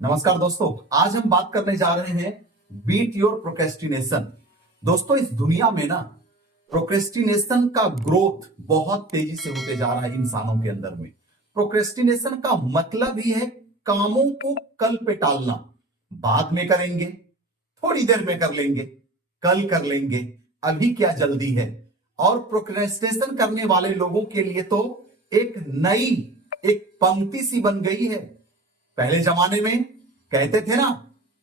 नमस्कार दोस्तों, आज हम बात करने जा रहे हैं बीट योर प्रोक्रेस्टिनेशन। दोस्तों, इस दुनिया में ना प्रोक्रेस्टिनेशन का ग्रोथ बहुत तेजी से होते जा रहा है इंसानों के अंदर में। प्रोक्रेस्टिनेशन का मतलब ही है कामों को कल पे टालना। बाद में करेंगे, थोड़ी देर में कर लेंगे, कल कर लेंगे, अभी क्या जल्दी है। और प्रोक्रेस्टिनेशन करने वाले लोगों के लिए तो एक नई एक पंक्ति सी बन गई है। पहले जमाने में कहते थे ना,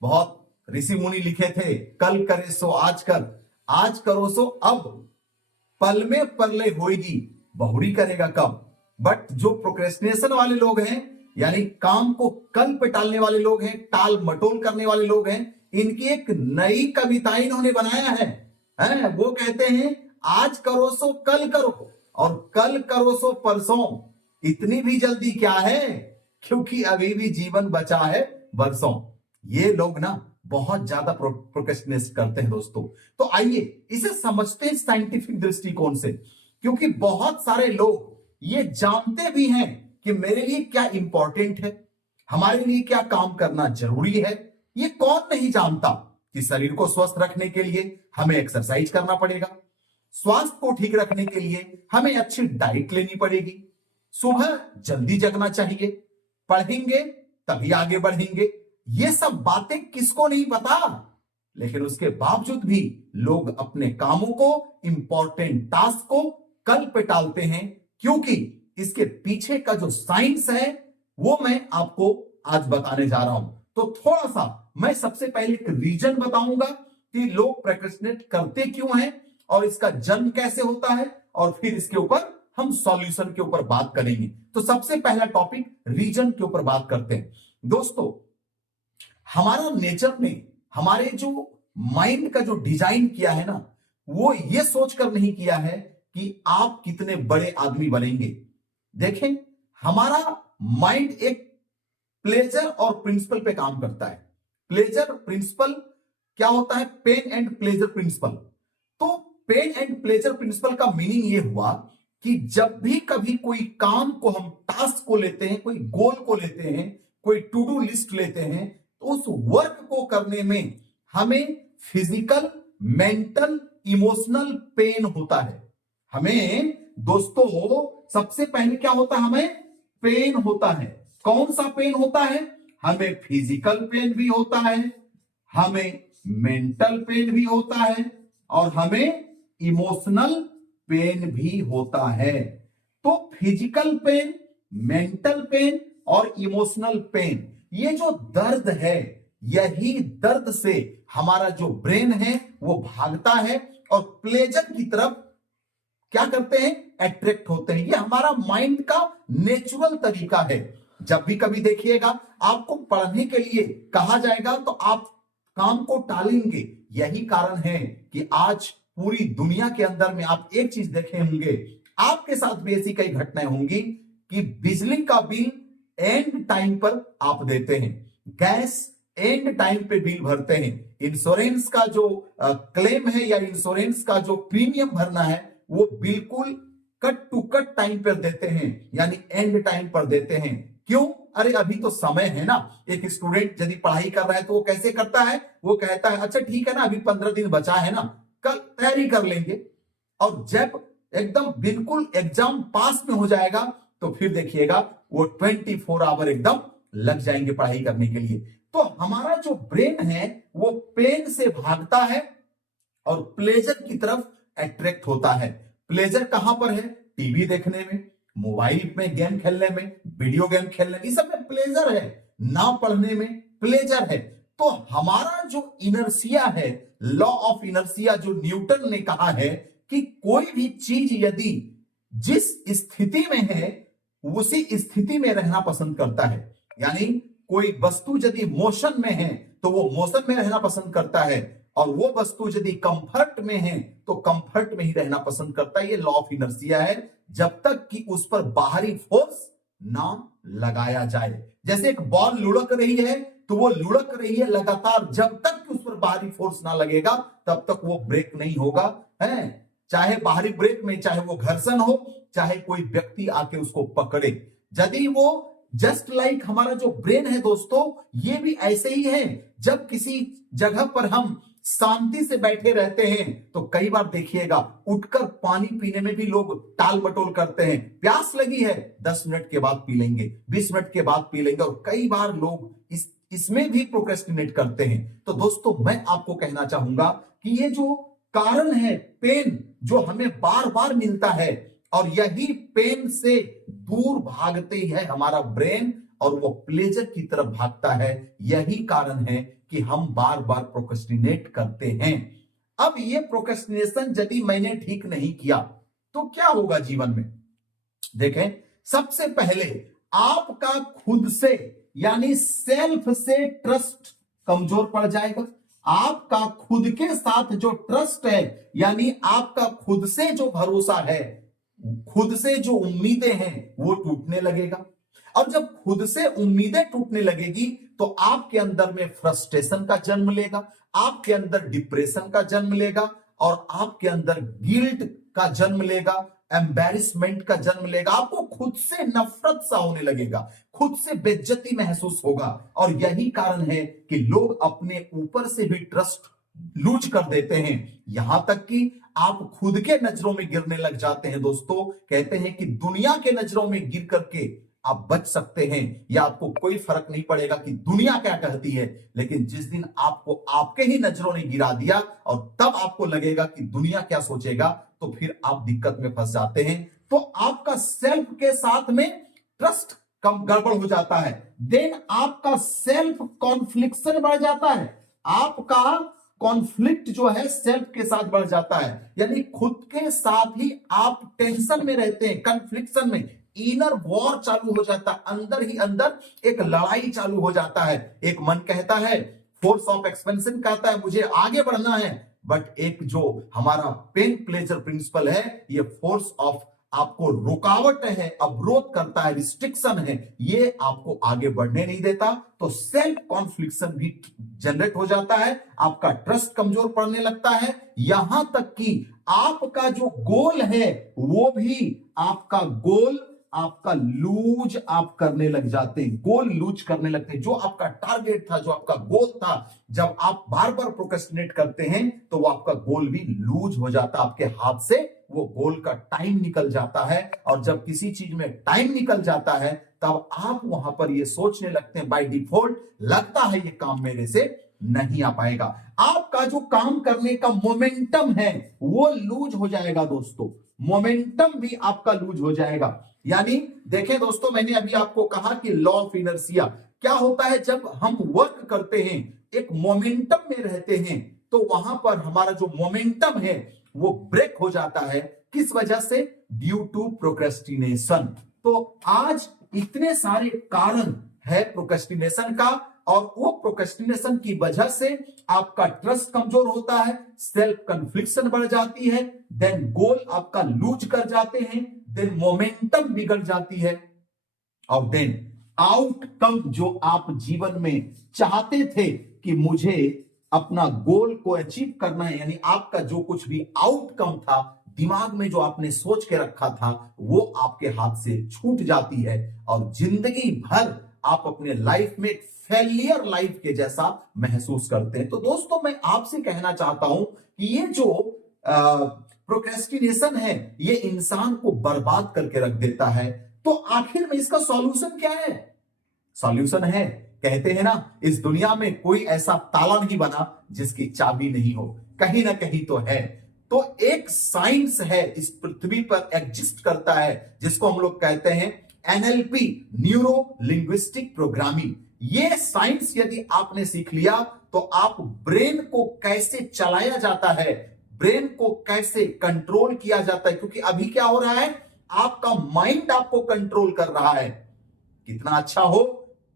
बहुत ऋषि मुनि लिखे थे, कल करे सो आज कर, आज करो सो अब, पल में परले होएगी, बहुरी करेगा कब। बट जो प्रोक्रेस्टिनेशन वाले लोग हैं, यानी काम को कल पे टालने वाले लोग हैं, टाल मटोल करने वाले लोग हैं, इनकी एक नई कविता इन्होंने बनाया है। वो कहते हैं आज करो सो कल करो और कल करो सो परसों, इतनी भी जल्दी क्या है, क्योंकि अभी भी जीवन बचा है बरसों। ये लोग ना बहुत ज्यादा प्रोक्रेस्टिनेट करते हैं दोस्तों। तो आइए इसे समझते हैं साइंटिफिक दृष्टिकोण से, क्योंकि बहुत सारे लोग ये जानते भी हैं कि मेरे लिए क्या इंपॉर्टेंट है, हमारे लिए क्या काम करना जरूरी है। ये कौन नहीं जानता कि शरीर को स्वस्थ रखने के लिए हमें एक्सरसाइज करना पड़ेगा, स्वास्थ्य को ठीक रखने के लिए हमें अच्छी डाइट लेनी पड़ेगी, सुबह जल्दी जगना चाहिए, पढ़ेंगे तभी आगे बढ़ेंगे। ये सब बातें किसको नहीं पता, लेकिन उसके बावजूद भी लोग अपने कामों को, इंपॉर्टेंट टास्क को कल पे टालते हैं, क्योंकि इसके पीछे का जो साइंस है वो मैं आपको आज बताने जा रहा हूं। तो थोड़ा सा मैं सबसे पहले एक रीजन बताऊंगा कि लोग प्रोक्रेस्टिनेट करते क्यों हैं और इसका जन्म कैसे होता है, और फिर इसके ऊपर हम सॉल्यूशन के ऊपर बात करेंगे। तो सबसे पहला टॉपिक रीजन के ऊपर बात करते हैं। दोस्तों, हमारा नेचर ने हमारे जो माइंड का जो डिजाइन किया है ना, वो ये सोचकर नहीं किया है कि आप कितने बड़े आदमी बनेंगे। देखें, हमारा माइंड एक प्लेजर और प्रिंसिपल पे काम करता है। प्लेजर प्रिंसिपल क्या होता है? Pain and pleasure principle. तो पेन एंड प्लेजर प्रिंसिपल का मीनिंग ये हुआ कि जब भी कभी कोई काम को हम टास्क को लेते हैं, कोई गोल को लेते हैं, कोई टू डू लिस्ट लेते हैं, तो उस वर्क को करने में हमें फिजिकल, मेंटल, इमोशनल पेन होता है। हमें दोस्तों सबसे पहले क्या होता है? हमें पेन होता है। कौन सा पेन होता है? हमें फिजिकल पेन भी होता है, हमें मेंटल पेन भी होता है, और हमें इमोशनल पेन भी होता है। तो फिजिकल पेन, मेंटल पेन और इमोशनल पेन, ये जो दर्द है, यही दर्द से हमारा जो ब्रेन है वो भागता है और प्लेजर की तरफ क्या करते हैं? अट्रैक्ट होते हैं। ये हमारा माइंड का नेचुरल तरीका है। जब भी कभी देखिएगा आपको पढ़ने के लिए कहा जाएगा तो आप काम को टालेंगे। यही कारण है कि आज पूरी दुनिया के अंदर में आप एक चीज देखे होंगे, आपके साथ भी ऐसी कई घटनाएं होंगी कि बिजली का बिल एंड टाइम पर आप देते हैं, गैस एंड टाइम पे बिल भरते हैं, इंश्योरेंस का जो क्लेम है या इंश्योरेंस का जो प्रीमियम भरना है वो बिल्कुल कट टू कट टाइम पर देते हैं, यानी एंड टाइम पर देते हैं। क्यों? अरे अभी तो समय है ना। एक स्टूडेंट यदि पढ़ाई कर रहा है तो वो कैसे करता है? वो कहता है अच्छा ठीक है ना, अभी 15 दिन बचा है ना, कल तैयारी कर लेंगे। और जब एकदम बिल्कुल एग्जाम पास में हो जाएगा तो फिर देखिएगा वो 24 आवर एकदम लग जाएंगे पढ़ाई करने के लिए। तो हमारा जो ब्रेन है वो पेन से भागता है और प्लेजर की तरफ अट्रैक्ट होता है। प्लेजर कहां पर है? टीवी देखने में, मोबाइल में गेम खेलने में, वीडियो गेम खेलने में, इस सब में प्लेजर है। ना पढ़ने में प्लेजर है। तो हमारा जो इनर्सिया है, लॉ ऑफ इनर्सिया, जो न्यूटन ने कहा है कि कोई भी चीज यदि जिस स्थिति में है उसी स्थिति में रहना पसंद करता है। यानी कोई वस्तु यदि मोशन में है तो वो मोशन में रहना पसंद करता है, और वो वस्तु यदि कंफर्ट में है तो कंफर्ट में ही रहना पसंद करता है। ये लॉ ऑफ इनर्सिया है, जब तक कि उस पर बाहरी फोर्स ना लगाया जाए। जैसे एक बॉल लुढ़क रही है तो वो लुढ़क रही है लगातार, जब तक कि उस पर बाहरी फोर्स ना लगेगा तब तक वो ब्रेक नहीं होगा। है, चाहे बाहरी ब्रेक में चाहे वो घर्षण हो, चाहे कोई व्यक्ति आके उसको पकड़े, यदि वो जस्ट लाइक हमारा जो ब्रेन है दोस्तों, ये भी ऐसे ही है। जब किसी जगह पर हम शांति से बैठे रहते हैं तो कई बार देखिएगा उठकर पानी पीने में भी लोग टाल मटोल करते हैं। प्यास लगी है, 10 मिनट के बाद पी लेंगे, 20 मिनट के बाद पी लेंगे, और कई बार लोग इसमें भी प्रोक्रेस्टिनेट करते हैं। तो दोस्तों मैं आपको कहना चाहूंगा कि ये जो कारण है पेन, जो हमें बार बार मिलता है, और यही पेन से दूर भागते ही है हमारा ब्रेन, और वो प्लेजर की तरफ भागता है। यही कारण है कि हम बार बार प्रोक्रेस्टिनेट करते हैं। अब ये प्रोक्रेस्टिनेशन यदि मैंने ठीक नहीं किया तो क्या होगा जीवन में? देखें, सबसे पहले आपका खुद से यानी सेल्फ से ट्रस्ट कमजोर पड़ जाएगा। आपका खुद के साथ जो ट्रस्ट है, यानी आपका खुद से जो भरोसा है, खुद से जो उम्मीदें हैं, वो टूटने लगेगा। और जब खुद से उम्मीदें टूटने लगेगी तो आपके अंदर में फ्रस्ट्रेशन का जन्म लेगा, आपके अंदर डिप्रेशन का जन्म लेगा, और आपके अंदर गिल्ट का जन्म लेगा, एम्बैरेसमेंट का जन्म लेगा। आपको खुद से नफरत सा होने लगेगा, खुद से बेइज्जती महसूस होगा। और यही कारण है कि लोग अपने ऊपर से भी ट्रस्ट लूज कर देते हैं, यहां तक कि आप खुद के नजरों में गिरने लग जाते हैं। दोस्तों कहते हैं कि दुनिया के नजरों में गिर करके आप बच सकते हैं, या आपको कोई फर्क नहीं पड़ेगा कि दुनिया क्या कहती है, लेकिन जिस दिन आपको आपके ही नजरों ने गिरा दिया और तब आपको लगेगा कि दुनिया क्या सोचेगा, तो फिर आप दिक्कत में फंस जाते हैं। तो आपका सेल्फ के साथ में ट्रस्ट कम गड़बड़ हो जाता है। देन आपका सेल्फ कॉन्फ्लिक्शन बढ़ जाता है। आपका कॉन्फ्लिक्ट जो है सेल्फ के साथ बढ़ जाता है, यानी खुद के साथ ही आप टेंशन में रहते हैं, कन्फ्लिक्शन में, इनर वॉर चालू हो जाता है। अंदर ही अंदर एक लड़ाई चालू हो जाता है। एक मन कहता है, फोर्स ऑफ एक्सपेंशन कहता है मुझे आगे बढ़ना है, बट एक जो हमारा पेन प्लेजर प्रिंसिपल है, ये फोर्स ऑफ आपको रुकावट है, अवरोध करता है, रिस्ट्रिक्शन है, ये आपको आगे बढ़ने नहीं देता। तो सेल्फ कॉन्फ्लिक्शन भी जनरेट हो जाता है, आपका ट्रस्ट कमजोर पड़ने लगता है, यहां तक कि आपका जो गोल है वो भी आपका गोल आपका लूज आप करने लग जाते हैं, गोल लूज करने लगते हैं। जो आपका टारगेट था, जो आपका गोल था, जब आप बार बार प्रोक्रेस्टिनेट करते हैं तो वो आपका गोल भी लूज हो जाता है, आपके हाथ से वो गोल का टाइम निकल जाता है। और जब किसी चीज में टाइम निकल जाता है तब आप वहां पर ये सोचने लगते हैं, बाय डिफॉल्ट लगता है ये काम मेरे से नहीं आ पाएगा। आपका जो काम करने का मोमेंटम है वो लूज हो जाएगा दोस्तों, मोमेंटम भी आपका लूज हो जाएगा। यानी देखें दोस्तों, मैंने अभी आपको कहा कि लॉ ऑफ इनर्शिया क्या होता है, जब हम वर्क करते हैं एक मोमेंटम में रहते हैं तो वहां पर हमारा जो मोमेंटम है वो ब्रेक हो जाता है। किस वजह से? Due to procrastination. तो आज इतने सारे कारण है प्रोक्रेस्टिनेशन का, और वो प्रोक्रेस्टिनेशन की वजह से आपका ट्रस्ट कमजोर होता है, सेल्फ कन्फ्लिक्शन बढ़ जाती है, देन गोल आपका लूज कर जाते हैं, देन मोमेंटम बिगड़ जाती है, और देन आउटकम जो आप जीवन में चाहते थे कि मुझे अपना गोल को अचीव करना है, यानी आपका जो कुछ भी आउटकम था, दिमाग में जो आपने सोच के रखा था, वो आपके हाथ से छूट जाती है, और जिंदगी भर आप अपने लाइफ में फेलियर लाइफ के जैसा महसूस करते हैं। तो दोस्तों मैं आपसे कहना चाहता हूं कि ये जो प्रोक्रेस्टिनेशन है ये इंसान को बर्बाद करके रख देता है। तो आखिर में इसका सॉल्यूशन क्या है? सॉल्यूशन है, कहते हैं ना, इस दुनिया में कोई ऐसा ताला नहीं बना जिसकी चाबी नहीं हो, कहीं ना कहीं तो है। तो एक साइंस है इस पृथ्वी पर एग्जिस्ट करता है, जिसको हम लोग कहते हैं एनएलपी, न्यूरो लिंग्विस्टिक प्रोग्रामिंग। ये साइंस यदि आपने सीख लिया तो आप ब्रेन को कैसे चलाया जाता है, ब्रेन को कैसे कंट्रोल किया जाता है, क्योंकि अभी क्या हो रहा है, आपका माइंड आपको कंट्रोल कर रहा है। कितना अच्छा हो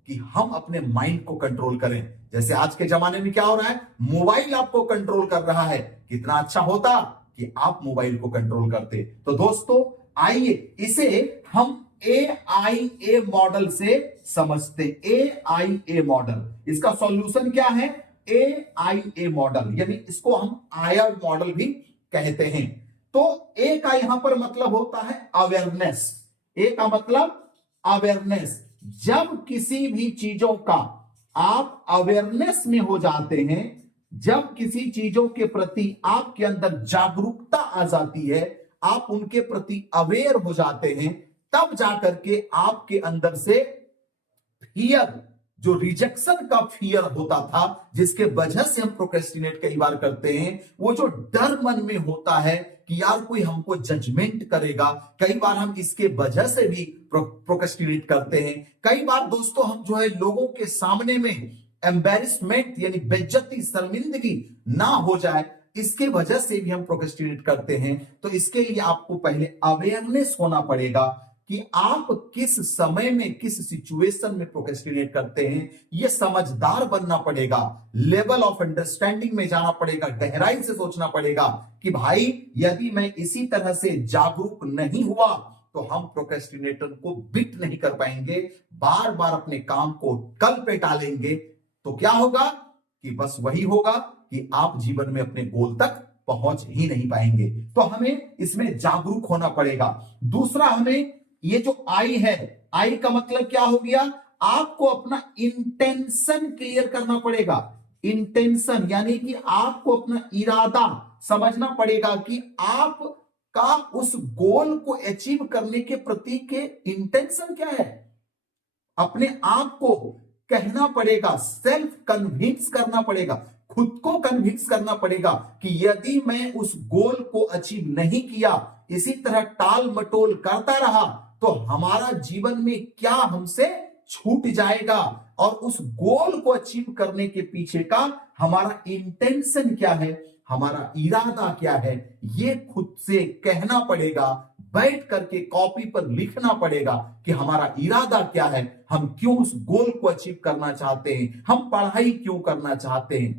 कि हम अपने माइंड को कंट्रोल करें। जैसे आज के जमाने में क्या हो रहा है, मोबाइल आपको कंट्रोल कर रहा है। कितना अच्छा होता कि आप मोबाइल को कंट्रोल करते। तो दोस्तों आइए इसे हम AIA मॉडल से समझते। AIA मॉडल, इसका सॉल्यूशन क्या है? AIA मॉडल, यानी इसको हम आयर मॉडल भी कहते हैं। तो A का यहां पर मतलब होता है अवेयरनेस। A का मतलब अवेयरनेस, जब किसी भी चीजों का आप अवेयरनेस में हो जाते हैं, जब किसी चीजों के प्रति आपके अंदर जागरूकता आ जाती है, आप उनके प्रति अवेयर हो जाते हैं, तब जाकर के आपके अंदर से फियर, जो रिजेक्शन का फियर होता था, जिसके वजह से हम प्रोक्रेस्टिनेट कई बार करते हैं, वो जो डर मन में होता है कि यार कोई हमको जजमेंट करेगा, कई बार हम इसके वजह से भी प्रोक्रेस्टिनेट करते हैं। कई बार दोस्तों हम जो है लोगों के सामने में एम्बेरसमेंट यानी बेइज्जती, शर्मिंदगी ना हो जाए, इसके वजह से भी हम प्रोक्रेस्टिनेट करते हैं। तो इसके लिए आपको पहले अवेयरनेस होना पड़ेगा कि आप किस समय में, किस सिचुएशन में प्रोक्रेस्टिनेट करते हैं, यह समझदार बनना पड़ेगा, लेवल ऑफ अंडरस्टैंडिंग में जाना पड़ेगा, गहराई से सोचना पड़ेगा कि भाई यदि मैं इसी तरह से जागरूक नहीं हुआ तो हम प्रोक्रेस्टिनेटर को बीट नहीं कर पाएंगे, बार बार अपने काम को कल पे टालेंगे, तो क्या होगा कि बस वही होगा कि आप जीवन में अपने गोल तक पहुंच ही नहीं पाएंगे। तो हमें इसमें जागरूक होना पड़ेगा। दूसरा, हमें ये जो आई है, आई का मतलब क्या हो गया, आपको अपना इंटेंशन क्लियर करना पड़ेगा। इंटेंशन यानी कि आपको अपना इरादा समझना पड़ेगा कि आपका उस गोल को अचीव करने के प्रति के इंटेंशन क्या है। अपने आप को कहना पड़ेगा, सेल्फ कन्विंस करना पड़ेगा, खुद को कन्विंस करना पड़ेगा कि यदि मैं उस गोल को अचीव नहीं किया, इसी तरह टाल मटोल करता रहा, तो हमारा जीवन में क्या हमसे छूट जाएगा, और उस गोल को अचीव करने के पीछे का हमारा इंटेंशन क्या है, हमारा इरादा क्या है, ये खुद से कहना पड़ेगा। बैठ करके कॉपी पर लिखना पड़ेगा कि हमारा इरादा क्या है, हम क्यों उस गोल को अचीव करना चाहते हैं, हम पढ़ाई क्यों करना चाहते हैं।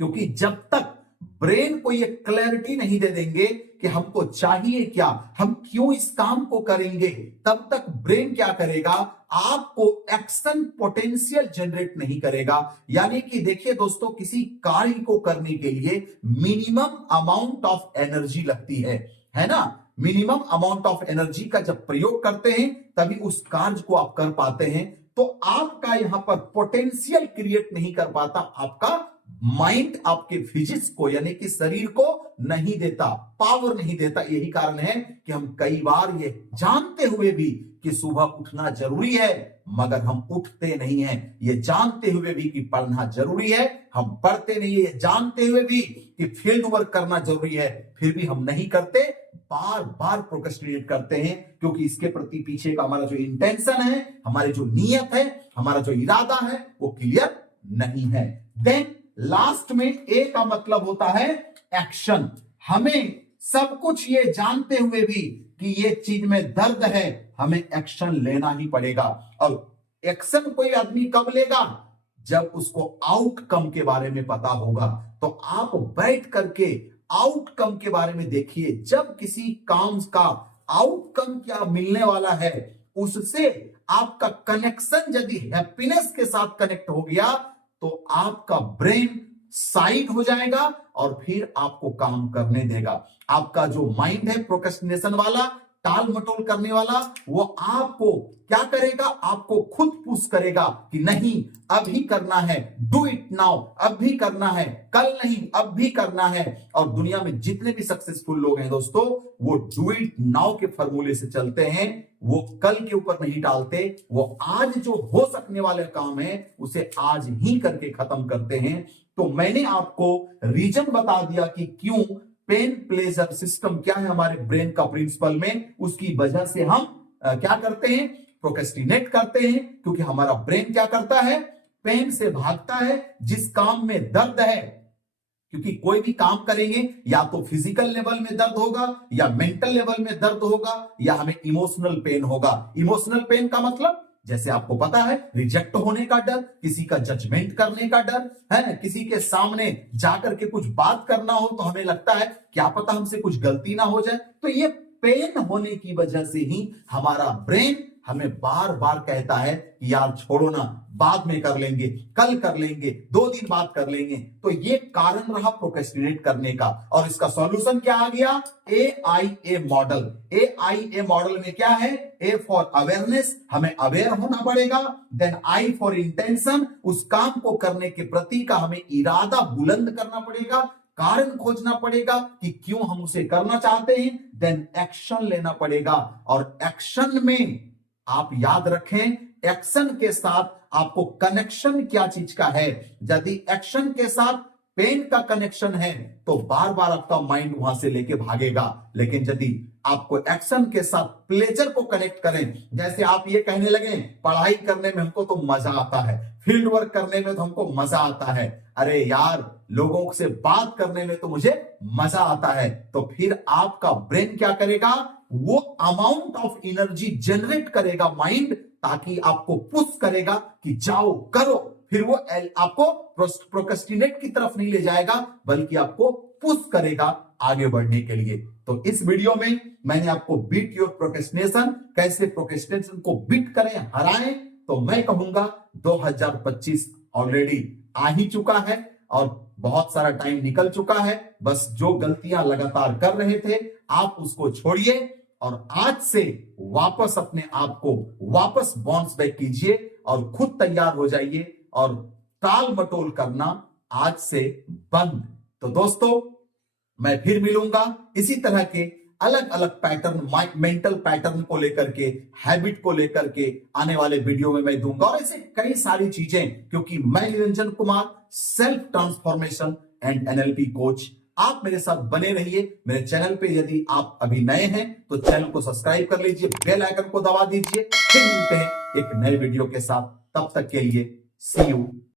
क्योंकि जब तक ब्रेन को ये क्लैरिटी नहीं दे देंगे कि हमको चाहिए क्या, हम क्यों इस काम को करेंगे, तब तक ब्रेन क्या करेगा, आपको एक्शन पोटेंशियल जनरेट नहीं करेगा। यानी कि देखिए दोस्तों, किसी कार्य को करने के लिए मिनिमम अमाउंट ऑफ एनर्जी लगती है ना। मिनिमम अमाउंट ऑफ एनर्जी का जब प्रयोग करते हैं तभी उस कार्य को आप कर पाते हैं। तो आपका यहां पर पोटेंशियल क्रिएट नहीं कर पाता, आपका माइंड आपके फिजिक्स को यानी कि शरीर को नहीं देता, पावर नहीं देता। यही कारण है कि हम कई बार ये जानते हुए भी कि सुबह उठना जरूरी है, मगर हम उठते नहीं हैं। ये जानते हुए भी कि पढ़ना जरूरी है, हम पढ़ते नहीं है। ये जानते हुए भी कि फील्ड वर्क करना जरूरी है, फिर भी हम नहीं करते, बार बार प्रोक्रेस्टिनेट करते हैं। क्योंकि इसके प्रति पीछे का हमारा जो इंटेंशन है, हमारी जो नीयत है, हमारा जो इरादा है, वो क्लियर नहीं है। देन लास्ट में ए का मतलब होता है एक्शन। हमें सब कुछ ये जानते हुए भी कि ये चीज में दर्द है, हमें एक्शन लेना ही पड़ेगा। और एक्शन कोई आदमी कब लेगा, जब उसको आउटकम के बारे में पता होगा। तो आप बैठ करके आउटकम के बारे में देखिए। जब किसी काम का आउटकम क्या मिलने वाला है, उससे आपका कनेक्शन यदि हैप्पीनेस के साथ कनेक्ट हो गया तो आपका ब्रेन साइड हो जाएगा और फिर आपको काम करने देगा। आपका जो माइंड है प्रोक्रेस्टिनेशन वाला, टाल मटोल करने वाला, वो आपको क्या करेगा, आपको खुद पुश करेगा कि नहीं अभी करना है, डू इट नाउ, अब भी करना है, कल नहीं अब भी करना है। और दुनिया में जितने भी सक्सेसफुल लोग हैं दोस्तों, वो डू इट नाउ के फॉर्मूले से चलते हैं। वो कल के ऊपर नहीं डालते, वो आज जो हो सकने वाले काम है उसे आज ही करके खत्म करते हैं। तो मैंने आपको रीजन बता दिया कि क्यों पेन प्लेजर सिस्टम क्या है हमारे ब्रेन का प्रिंसिपल में, उसकी वजह से हम क्या करते हैं, प्रोक्रेस्टिनेट करते हैं। क्योंकि हमारा ब्रेन क्या करता है, पेन से भागता है, जिस काम में दर्द है। क्योंकि कोई भी काम करेंगे या तो फिजिकल लेवल में दर्द होगा, या मेंटल लेवल में दर्द होगा, या हमें इमोशनल पेन होगा। इमोशनल पेन का मतलब जैसे आपको पता है, रिजेक्ट होने का डर, किसी का जजमेंट करने का डर है, किसी के सामने जाकर के कुछ बात करना हो तो हमें लगता है क्या पता हमसे कुछ गलती ना हो जाए। तो ये पेन होने की वजह से ही हमारा ब्रेन हमें बार बार कहता है कि यार छोड़ो ना, बाद में कर लेंगे, कल कर लेंगे, 2 दिन बाद कर लेंगे, तो ये कारण रहा प्रोक्रेस्टिनेट करने का। और इसका सॉल्यूशन क्या आ गया? AIA model. AIA मॉडल में क्या है? A फॉर अवेयरनेस, हमें अवेयर होना पड़ेगा। देन I फॉर इंटेंशन, उस काम को करने के प्रति का हमें इरादा बुलंद करना पड़ेगा, कारण खोजना पड़ेगा कि क्यों हम उसे करना चाहते हैं। देन एक्शन लेना पड़ेगा, और एक्शन में आप याद रखें, एक्शन के साथ आपको कनेक्शन क्या चीज का है। यदि एक्शन के साथ पेन का कनेक्शन है तो बार बार आपका माइंड वहां से लेके भागेगा। लेकिन यदि आपको एक्शन के साथ प्लेजर को कनेक्ट करें, जैसे आप ये कहने लगे पढ़ाई करने में हमको तो मजा आता है, फील्ड वर्क करने में तो हमको मजा आता है, अरे यार लोगों से बात करने में तो मुझे मजा आता है, तो फिर आपका ब्रेन क्या करेगा? वो अमाउंट ऑफ एनर्जी जनरेट करेगा माइंड, ताकि आपको पुश करेगा कि जाओ करो। फिर वो आपको प्रोक्रेस्टिनेट की तरफ नहीं ले जाएगा, बल्कि आपको पुश करेगा आगे बढ़ने के लिए। तो इस वीडियो में मैंने आपको बीट योर प्रोक्रेस्टिनेशन, कैसे प्रोक्रेस्टिनेशन को बीट करें, हराएं, तो मैं कहूंगा 2025 ऑलरेडी आ ही चुका है और बहुत सारा टाइम निकल चुका है। बस जो गलतियां लगातार कर रहे थे आप उसको छोड़िए और आज से वापस अपने आप को वापस बाउंस बैक कीजिए और खुद तैयार हो जाइए, और टाल मटोल करना आज से बंद। तो दोस्तों, मैं फिर मिलूंगा इसी तरह के अलग अलग पैटर्न, मेंटल पैटर्न को लेकर के, हैबिट को लेकर के आने वाले वीडियो में मैं दूंगा, और ऐसे कई सारी चीजें, क्योंकि मैं Niranjan Kumar, self transformation and NLP coach. आप मेरे साथ बने रहिए मेरे चैनल पे। यदि आप अभी नए हैं तो चैनल को सब्सक्राइब कर लीजिए, बेल आइकन को दबा दीजिए। फिर मिलते हैं एक नए वीडियो के साथ, तब तक के लिए सी यू।